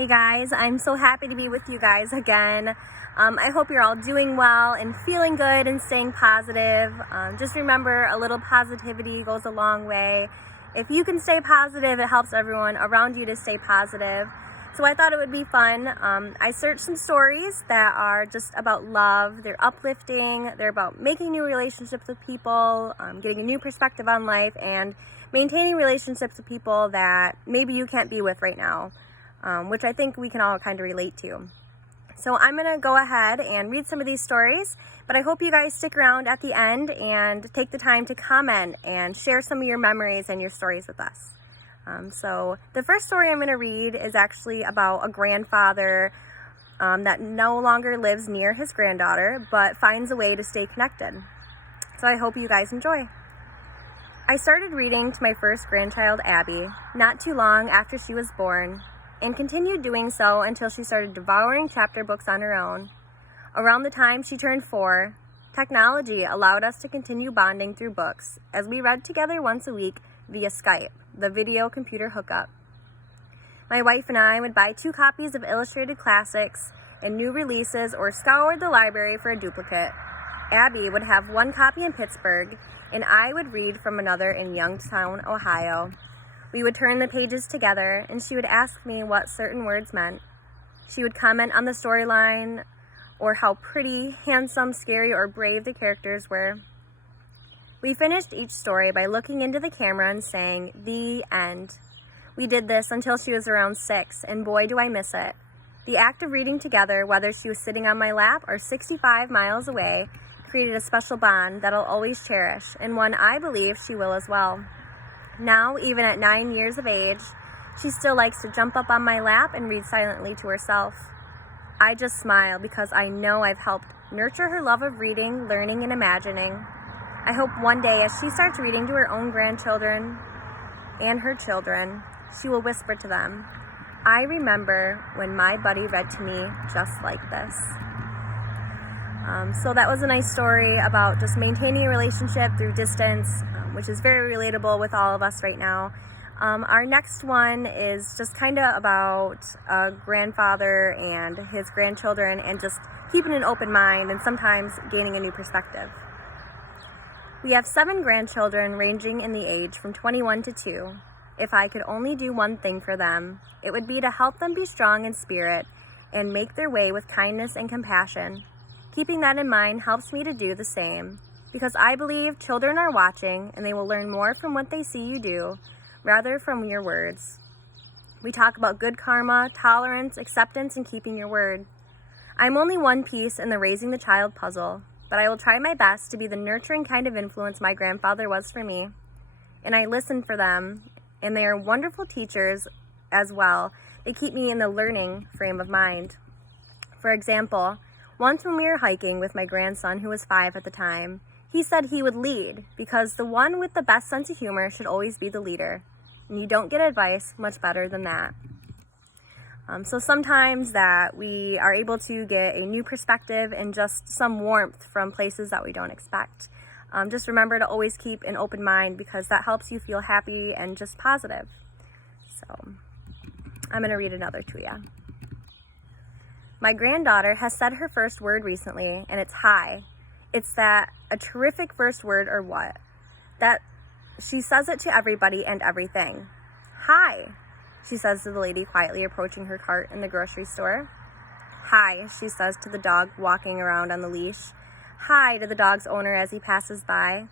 Hey guys, I'm so happy to be with you guys again. I hope you're all doing well and feeling good and staying positive. Just remember, a little positivity goes a long way. If you can stay positive, it helps everyone around you to stay positive. So I thought it would be fun. I searched some stories that are just about love. They're uplifting. They're about making new relationships with people, getting a new perspective on life, and maintaining relationships with people that maybe you can't be with right now. Which I think we can all kind of relate to. So I'm going to go ahead and read some of these stories, but I hope you guys stick around at the end and take the time to comment and share some of your memories and your stories with us. So the first story I'm going to read is actually about a grandfather that no longer lives near his granddaughter, but finds a way to stay connected. So I hope you guys enjoy. I started reading to my first grandchild, Abby, not too long after she was born, and continued doing so until she started devouring chapter books on her own. Around the time she turned 4, technology allowed us to continue bonding through books as we read together once a week via Skype, the video computer hookup. My wife and I would buy 2 copies of illustrated classics and new releases or scour the library for a duplicate. Abby would have 1 copy in Pittsburgh, and I would read from another in Youngstown, Ohio. We would turn the pages together, and she would ask me what certain words meant. She would comment on the storyline or how pretty, handsome, scary, or brave the characters were. We finished each story by looking into the camera and saying, "The end." We did this until she was around 6, and boy, do I miss it. The act of reading together, whether she was sitting on my lap or 65 miles away, created a special bond that I'll always cherish, and one I believe she will as well. Now, even at 9 years of age, she still likes to jump up on my lap and read silently to herself. I just smile because I know I've helped nurture her love of reading, learning, and imagining. I hope one day as she starts reading to her own grandchildren and her children, she will whisper to them, "I remember when my buddy read to me just like this." So that was a nice story about just maintaining a relationship through distance, which is very relatable with all of us right now. Our next one is just kind of about a grandfather and his grandchildren and just keeping an open mind and sometimes gaining a new perspective. We have 7 grandchildren ranging in the age from 21 to 2. If I could only do one thing for them, it would be to help them be strong in spirit and make their way with kindness and compassion. Keeping that in mind helps me to do the same, because I believe children are watching and they will learn more from what they see you do, rather from your words. We talk about good karma, tolerance, acceptance, and keeping your word. I'm only one piece in the raising the child puzzle, but I will try my best to be the nurturing kind of influence my grandfather was for me. And I listen for them, and they are wonderful teachers as well. They keep me in the learning frame of mind. For example, once when we were hiking with my grandson, who was 5 at the time, he said he would lead because the one with the best sense of humor should always be the leader. And you don't get advice much better than that. So sometimes that we are able to get a new perspective and just some warmth from places that we don't expect. Just remember to always keep an open mind because that helps you feel happy and just positive. So I'm going to read another to you. My granddaughter has said her first word recently, and it's hi. It's that a terrific first word or what? That she says it to everybody and everything. Hi, she says to the lady quietly approaching her cart in the grocery store. Hi, she says to the dog walking around on the leash. Hi to the dog's owner as he passes by.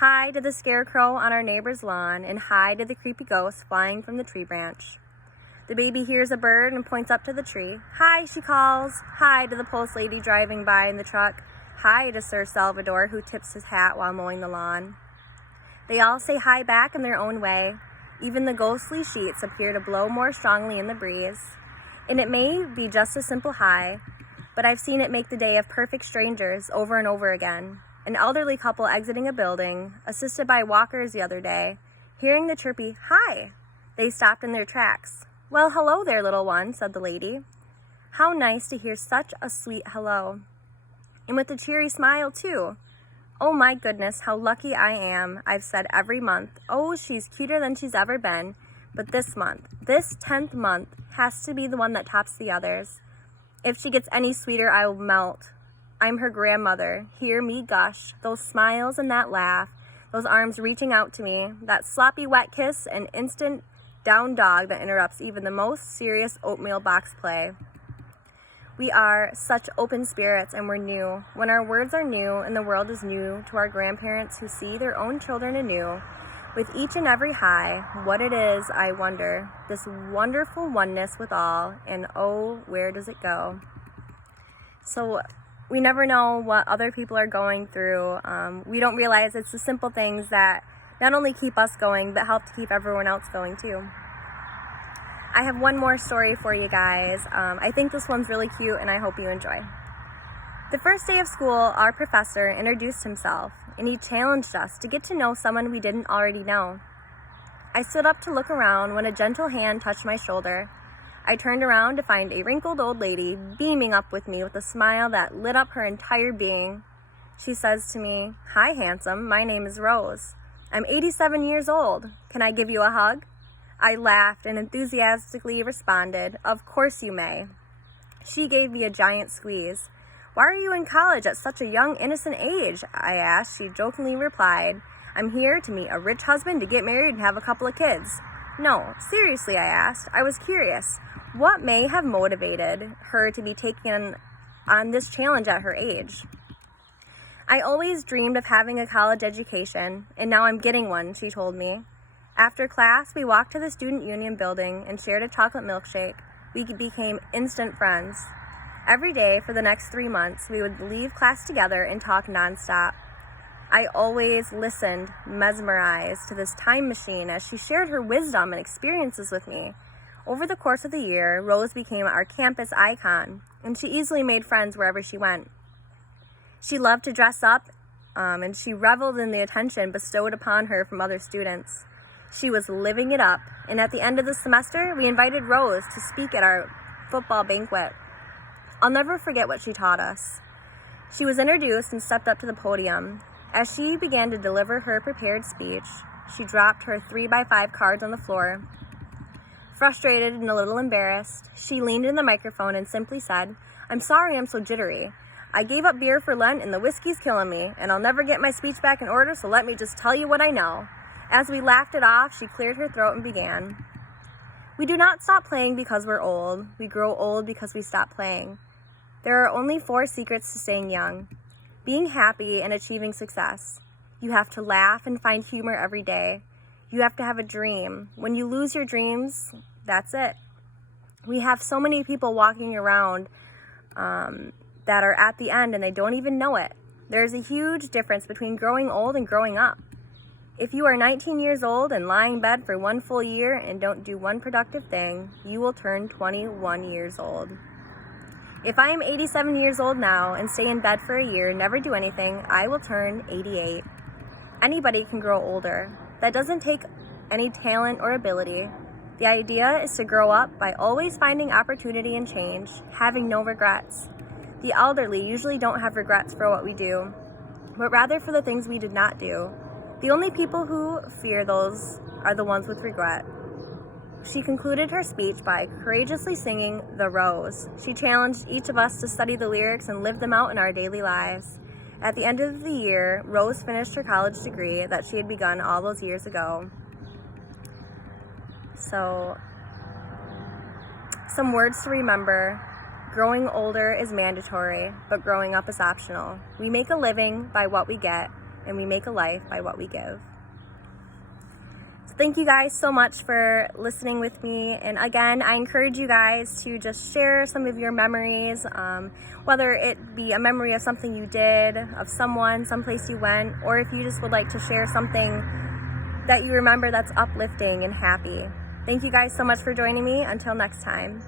Hi to the scarecrow on our neighbor's lawn, and hi to the creepy ghost flying from the tree branch. The baby hears a bird and points up to the tree. Hi, she calls. Hi to the post lady driving by in the truck. Hi to Sir Salvador, who tips his hat while mowing the lawn. They all say hi back in their own way. Even the ghostly sheets appear to blow more strongly in the breeze. And it may be just a simple hi, but I've seen it make the day of perfect strangers over and over again. An elderly couple exiting a building, assisted by walkers the other day, hearing the chirpy hi, they stopped in their tracks. "Well, hello there, little one," said the lady. How nice to hear such a sweet hello. And with a cheery smile, too. Oh my goodness, how lucky I am, I've said every month, "Oh, she's cuter than she's ever been," But this month, this 10th month, has to be the one that tops the others. If she gets any sweeter, I will melt. I'm her grandmother. Hear me gush. Those smiles and that laugh. Those arms reaching out to me. That sloppy wet kiss and instant down dog that interrupts even the most serious oatmeal box play. We are such open spirits and we're new. When our words are new and the world is new to our grandparents who see their own children anew, with each and every high, what it is, I wonder, this wonderful oneness with all, and oh, where does it go? So we never know what other people are going through. We don't realize it's the simple things that not only keep us going, but help to keep everyone else going too. I have one more story for you guys. I think this one's really cute and I hope you enjoy. The first day of school, our professor introduced himself and he challenged us to get to know someone we didn't already know. I stood up to look around when a gentle hand touched my shoulder. I turned around to find a wrinkled old lady beaming up with me with a smile that lit up her entire being. She says to me, "Hi, handsome. My name is Rose. I'm 87 years old. Can I give you a hug?" I laughed and enthusiastically responded, "Of course you may." She gave me a giant squeeze. "Why are you in college at such a young, innocent age?" I asked. She jokingly replied, "I'm here to meet a rich husband, to get married, and have a couple of kids." "No, seriously," I asked. I was curious. What may have motivated her to be taking on this challenge at her age? "I always dreamed of having a college education, and now I'm getting one," she told me. After class, we walked to the Student Union building and shared a chocolate milkshake. We became instant friends. Every day for the next 3 months, we would leave class together and talk nonstop. I always listened, mesmerized, to this time machine as she shared her wisdom and experiences with me. Over the course of the year, Rose became our campus icon, and she easily made friends wherever she went. She loved to dress up, and she reveled in the attention bestowed upon her from other students. She was living it up, and at the end of the semester, we invited Rose to speak at our football banquet. I'll never forget what she taught us. She was introduced and stepped up to the podium. As she began to deliver her prepared speech, she dropped her 3x5 cards on the floor. Frustrated and a little embarrassed, she leaned in the microphone and simply said, "I'm sorry I'm so jittery. I gave up beer for Lent and the whiskey's killing me, and I'll never get my speech back in order, so let me just tell you what I know." As we laughed it off, she cleared her throat and began. "We do not stop playing because we're old. We grow old because we stop playing. There are only 4 secrets to staying young. Being happy and achieving success. You have to laugh and find humor every day. You have to have a dream. When you lose your dreams, that's it." We have so many people walking around that are at the end and they don't even know it. There's a huge difference between growing old and growing up. If you are 19 years old and lie in bed for 1 full year and don't do one productive thing, you will turn 21 years old. If I am 87 years old now and stay in bed for a year and never do anything, I will turn 88. Anybody can grow older. That doesn't take any talent or ability. The idea is to grow up by always finding opportunity and change, having no regrets. The elderly usually don't have regrets for what we do, but rather for the things we did not do. The only people who fear those are the ones with regret. She concluded her speech by courageously singing "The Rose." She challenged each of us to study the lyrics and live them out in our daily lives. At the end of the year, Rose finished her college degree that she had begun all those years ago. So, some words to remember. Growing older is mandatory, but growing up is optional. We make a living by what we get, and we make a life by what we give. So thank you guys so much for listening with me. And again, I encourage you guys to just share some of your memories, whether it be a memory of something you did, of someone, someplace you went, or if you just would like to share something that you remember that's uplifting and happy. Thank you guys so much for joining me. Until next time.